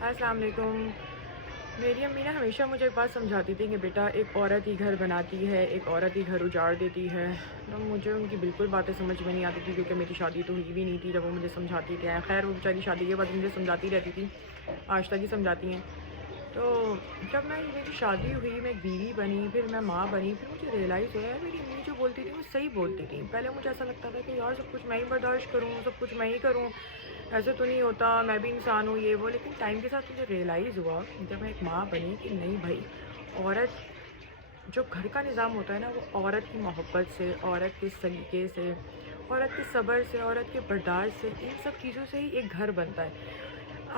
السلام علیکم۔ میری امی نا ہمیشہ مجھے ایک بات سمجھاتی تھی کہ بیٹا ایک عورت ہی گھر بناتی ہے، ایک عورت ہی گھر اجاڑ دیتی ہے۔ تو مجھے ان کی بالکل باتیں سمجھ میں نہیں آتی تھی، کیونکہ میری شادی تو ہوئی بھی نہیں تھی جب وہ مجھے سمجھاتی تھی۔ خیر وہ بیچاری شادی کے بعد مجھے سمجھاتی رہتی تھی، آج تک ہی سمجھاتی ہیں۔ تو جب میری شادی ہوئی، میں ایک بیوی بنی، پھر میں ماں بنی، پھر مجھے ریئلائز ہوا ہے میری امی جو بولتی تھی وہ صحیح بولتی تھی۔ پہلے مجھے ایسا لگتا تھا کہ یار سب کچھ میں ہی برداشت کروں، سب کچھ میں ہی کروں، ایسے تو نہیں ہوتا، میں بھی انسان ہوں یہ وہ۔ لیکن ٹائم کے ساتھ مجھے ریئلائز ہوا جب میں ایک ماں بنی کہ نہیں بھائی، عورت جو گھر کا نظام ہوتا ہے نا، وہ عورت کی محبت سے، عورت کے سلیقے سے، عورت کے صبر سے، عورت کے برداشت سے، ان سب چیزوں سے ہی ایک گھر بنتا ہے۔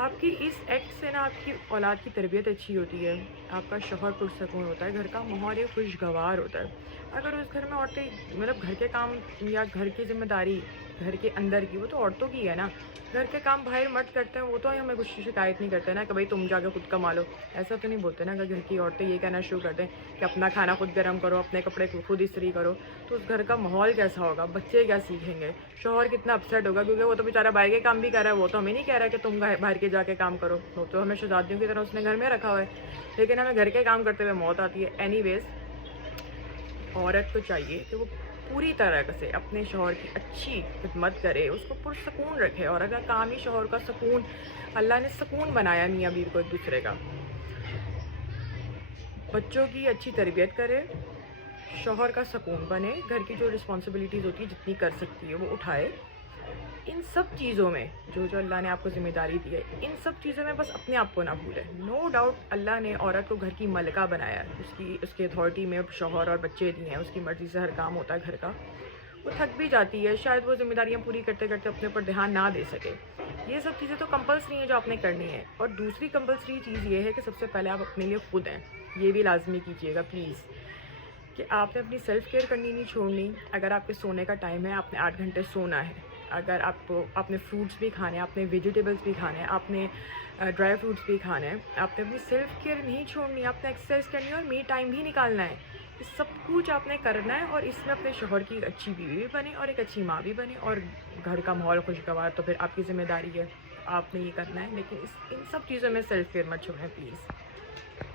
آپ کی اس ایکٹ سے نا آپ کی اولاد کی تربیت اچھی ہوتی ہے، آپ کا شوہر پرسکون ہوتا ہے، گھر کا ماحول ایک خوشگوار ہوتا ہے۔ اگر اس گھر میں عورتیں مطلب گھر کے کام یا گھر کی ذمہ داری گھر کے اندر کی، وہ تو عورتوں کی ہے نا، گھر کے کام باہر مرد کرتے ہیں، وہ تو ہمیں کچھ شکایت نہیں کرتے نا کہ بھائی تم جا کے خود کما لو، ایسا تو نہیں بولتے نا۔ اگر گھر کی عورتیں یہ کہنا شروع کر دیں کہ اپنا کھانا خود گرم کرو، اپنے کپڑے خود استری کرو، تو اس گھر کا ماحول کیسا ہوگا، بچے کیا سیکھیں گے، شوہر کتنا اپسیٹ ہوگا، کیونکہ وہ تو بیچارہ باہر کے کام بھی کر رہا ہے، وہ تو ہمیں نہیں کہہ رہا کہ تم باہر کے جا کے کام کرو، وہ تو ہمیں شہزادیوں کی طرح اس نے گھر میں رکھا ہوا ہے، لیکن ہمیں گھر کے کام کرتے ہوئے موت آتی ہے۔ اینی ویز، عورت کو چاہیے کہ وہ پوری طرح سے اپنے شوہر کی اچھی خدمت کرے، اس کو پرسکون رکھے، اور اگر کام ہی شوہر کا سکون، اللہ نے سکون بنایا میاں بیوی کو ایک دوسرے کا، بچوں کی اچھی تربیت کرے، شوہر کا سکون بنے، گھر کی جو رسپانسبلٹیز ہوتی ہے جتنی کر سکتی ہے وہ اٹھائے، ان سب چیزوں میں جو اللہ نے آپ کو ذمہ داری دی ہے، ان سب چیزوں میں بس اپنے آپ کو نہ بھولے۔ نو ڈاؤٹ اللہ نے عورت کو گھر کی ملکہ بنایا ہے، اس کی اتھارٹی میں شوہر اور بچے دیے ہیں، اس کی مرضی سے ہر کام ہوتا ہے گھر کا۔ وہ تھک بھی جاتی ہے، شاید وہ ذمہ داریاں پوری کرتے کرتے اپنے اوپر دھیان نہ دے سکے۔ یہ سب چیزیں تو کمپلسری ہیں جو آپ نے کرنی ہے۔ اور دوسری کمپلسری چیز یہ ہے کہ سب سے پہلے آپ اپنے لیے خود ہیں، یہ بھی لازمی کیجیے گا پلیز، کہ آپ نے اپنی سیلف کیئر کرنی نہیں چھوڑنی۔ اگر آپ کے سونے کا ٹائم ہے، آپ نے 8 گھنٹے سونا ہے۔ اگر آپ نے فروٹس بھی کھانے ہیں، آپ نے ویجیٹیبلس بھی کھانے ہیں، آپ نے ڈرائی فروٹس بھی کھانے ہیں، آپ نے اپنی سیلف کیئر نہیں چھوڑنی، آپ نے ایکسرسائز کرنی ہے اور می ٹائم بھی نکالنا ہے۔ یہ سب کچھ آپ نے کرنا ہے، اور اس میں اپنے شوہر کی ایک اچھی بیوی بھی بنے اور ایک اچھی ماں بھی بنے، اور گھر کا ماحول خوشگوار تو پھر آپ کی ذمہ داری ہے، آپ نے یہ کرنا ہے۔ لیکن ان سب چیزوں میں سیلف کیئر مت چھوڑیں پلیز۔